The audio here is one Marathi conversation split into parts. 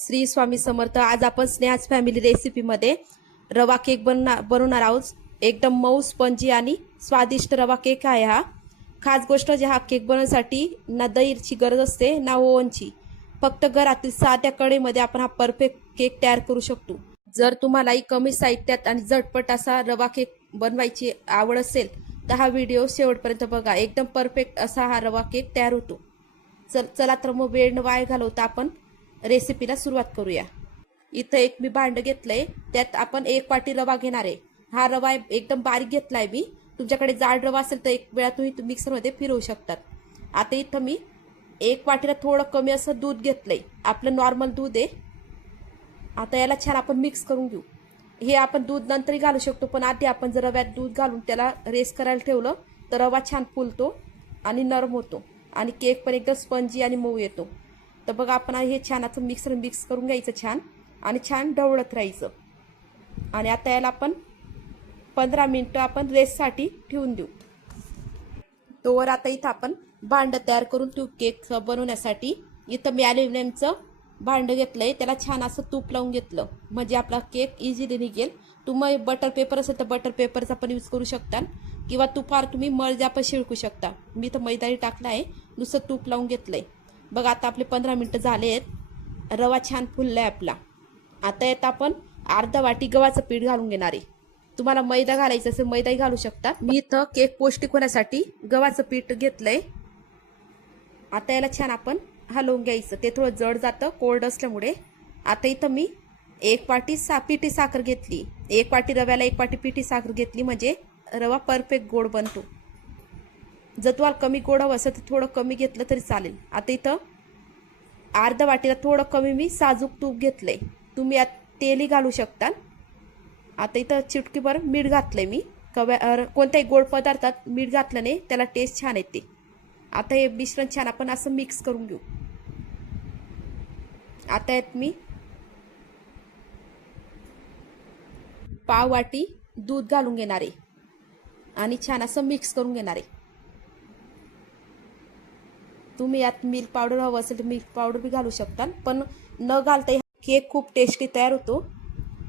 श्री स्वामी समर्थ। आज आपण स्नेहाज फॅमिली रेसिपीमध्ये रवा केक बनवणार आहोत। एकदम मऊ स्पंजी आणि स्वादिष्ट रवा केक आहे हा। खास गोष्ट जे हा केक बनवण्यासाठी ना दहीची गरज असते ना ओव्हनची, फक्त घरातील साध्या कढईमध्ये आपण हा परफेक्ट केक तयार करू शकतो। जर तुम्हालाही कमी साहित्यात आणि झटपट असा रवा केक बनवायची आवड असेल तर हा व्हिडिओ शेवटपर्यंत बघा। एकदम परफेक्ट असा हा रवा केक तयार होतो। चला तर मग वेळ न वाया घालवता आपण रेसिपीला सुरुवात करूया। इथं एक मी भांड घेतलंय, त्यात आपण 1 वाटी रवा घेणार आहे। हा रवा एकदम बारीक घेतलाय मी। तुमच्याकडे जाड रवा असेल तर एक वेळा तुम्ही मिक्सरमध्ये फिरवू शकतात। आता इथं मी 1 वाटीला थोडं कमी असं दूध घेतलंय, आपलं नॉर्मल दूध आहे। आता याला छान आपण मिक्स करून घेऊ। हे आपण दूध नंतरही घालू शकतो, पण आधी आपण जर रव्यात दूध घालून त्याला रेस्ट करायला ठेवलं तर रवा छान फुलतो आणि नरम होतो आणि केक पण एकदम स्पंजी आणि मऊ येतो। तर बघा आपण हे छान असं मिक्स करून घ्यायचं छान आणि छान ढवळत राहायचं। आणि आता याला आपण 15 मिनिटं आपण रेस्टसाठी ठेवून देऊ। तोवर आता इथं आपण भांड तयार करून ठेवू केक बनवण्यासाठी। इथं मी ॲल्युमिनियमचं भांड घेतलंय, त्याला छान असं तूप लावून घेतलं म्हणजे आपला केक इझिली निघेल। तुम्ही बटर पेपर असेल तर बटर पेपरचा पण यूज करू शकता किंवा तुपावर तुम्ही मैदा पण शिळकू शकता। मी तर मैदाही टाकला आहे, नुसतं तूप लावून घेतलंय। बघा आता आपले 15 मिनिटं झाले आहेत, रवा छान फुललाय आपला। आता यात आपण अर्धा वाटी गव्हाचं पीठ घालून घेणार आहे। तुम्हाला मैदा घालायचं असेल मैदाही घालू शकता। मी इथं केक पौष्टिक होण्यासाठी गव्हाचं पीठ घेतलंय। आता याला छान आपण हलवून घ्यायचं, ते थोडं जड जातं कोल्ड असल्यामुळे। आता इथं मी 1 वाटी पिठी साखर घेतली। 1 वाटी रव्याला 1 वाटी पिठी साखर घेतली म्हणजे रवा परफेक्ट गोड बनतो। जर तुम्हाला कमी गोड हवं असेल तर थोडं कमी घेतलं तरी चालेल। आता इथं अर्धा वाटीला थोडं कमी मी साजूक तूप घेतलंय, तुम्ही यात तेलही घालू शकता। आता इथं चिटकीभर मीठ घातलंय मी। कोणत्याही गोड पदार्थात मीठ घातलं नाही त्याला टेस्ट छान येते। आता हे मिश्रण छान आपण असं मिक्स करून घेऊ। आता यात मी पाव वाटी दूध घालून घेणार आहे आणि छान असं मिक्स करून घेणार आहे। तुम्ही यात मिल्क पावडर हवं असेल तर मिल्क पावडर बी घालू शकता, पण न घालता केक खूप टेस्टी तयार होतो।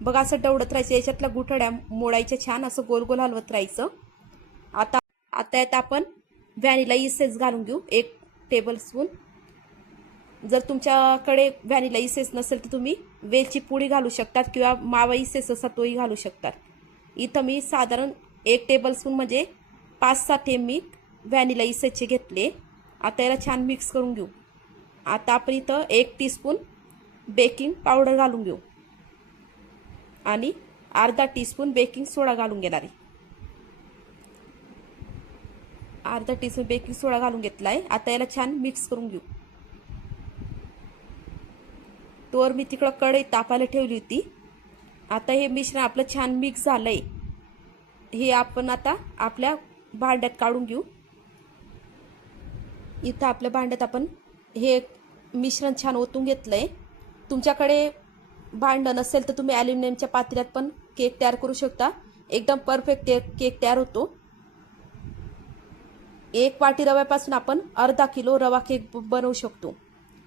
बघा असं ढवळत राहायचं, याच्यातल्या गुठळ्या मोडायच्या, छान असं गोल गोल हलवत राहायचं। आता यात आपण व्हॅनिला इसेन्स घालून घेऊ 1 टेबलस्पून। जर तुमच्याकडे व्हॅनिला इसेन्स नसेल तर तुम्ही वेलची पुडी घालू शकतात किंवा मावा इसेन्स असा तोही घालू शकतात। इथं मी साधारण 1 टेबलस्पून म्हणजे 5-6 थेंब मी व्हॅनिला इसेन्सचे घेतले। आता याला छान मिक्स करून घेऊ। आता आपण इथं 1 टीस्पून बेकिंग पावडर घालून घेऊ आणि अर्धा टीस्पून बेकिंग सोडा घालून घेणार आहे। अर्धा टीस्पून बेकिंग सोडा घालून घेतलाय। आता याला छान मिक्स करून घेऊ। तोवर मी तिकडं कढई तापायला ठेवली होती। आता हे मिश्रण आपलं छान मिक्स झालंय, हे आपण आता आपल्या भांड्यात काढून घेऊ। इथं आपल्या भांड्यात आपण हे मिश्रण छान ओतून घेतलंय। तुमच्याकडे भांड नसेल तर तुम्ही ॲल्युमिनियमच्या पातेल्यात पण केक तयार करू शकता, एकदम परफेक्ट केक तयार होतो। 1 वाटी रव्यापासून आपण अर्धा किलो रवा केक बनवू शकतो।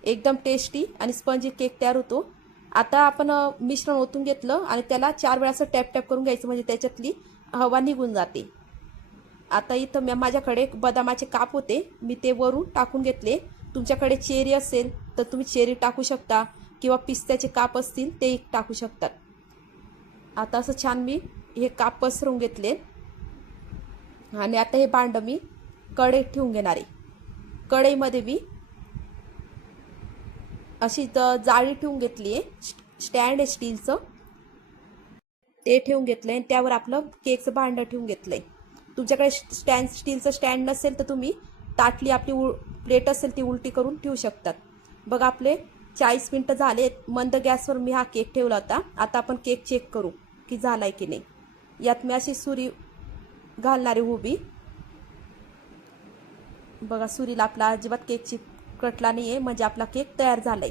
एकदम टेस्टी आणि स्पंजी केक तयार होतो। आता आपण मिश्रण ओतून घेतलं आणि त्याला 4 वेळा असं टॅप टॅप करून घ्यायचं म्हणजे त्याच्यातली हवा निघून जाते। आता इथं माझ्याकडे बदामाचे काप होते, मी ते वरून टाकून घेतले। तुमच्याकडे चेरी असेल तर तुम्ही चेरी टाकू शकता किंवा पिस्त्याचे काप असतील ते टाकू शकतात। आता असं छान मी हे काप पसरवून घेतले आणि आता हे भांड मी कढईत ठेवून घेणार आहे। कढईमध्ये मी अशी जाळी ठेवून घेतली आहे, स्टँड आहे स्टीलचं, ते ठेवून घेतलंय। त्यावर आपलं केकचं भांड ठेवून घेतलंय। तुमच्याकडे स्टीलचं स्टँड नसेल तर तुम्ही ताटली आपली प्लेट असेल ती उलटी करून ठेवू शकतात। बघा आपले 40 मिनिटं झालेत, मंद गॅसवर मी हा केक ठेवला होता। आता आपण केक चेक करू की झालाय की नाही। यात मी अशी सुरी घालणारी उभी, बघा सुरीला आपला अजिबात केक चिकटला नाही आहे म्हणजे आपला केक तयार झालाय।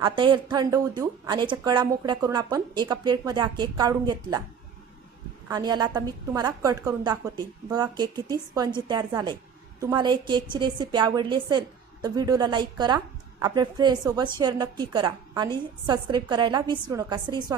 आता हे थंड होऊ देऊ आणि याच्या कडा मोकळ्या करून आपण एका प्लेटमध्ये हा केक काढून घेतला आणि याला आता मी तुम्हाला कट करून दाखवते। बघा केक किती स्पंजी तयार झालाय। तुम्हाला एक केकची रेसिपी आवडली असेल तर व्हिडिओला लाईक करा आपल्या फ्रेंड्ससोबत शेअर नक्की करा आणि सबस्क्राईब करायला विसरू नका. श्री स्वामी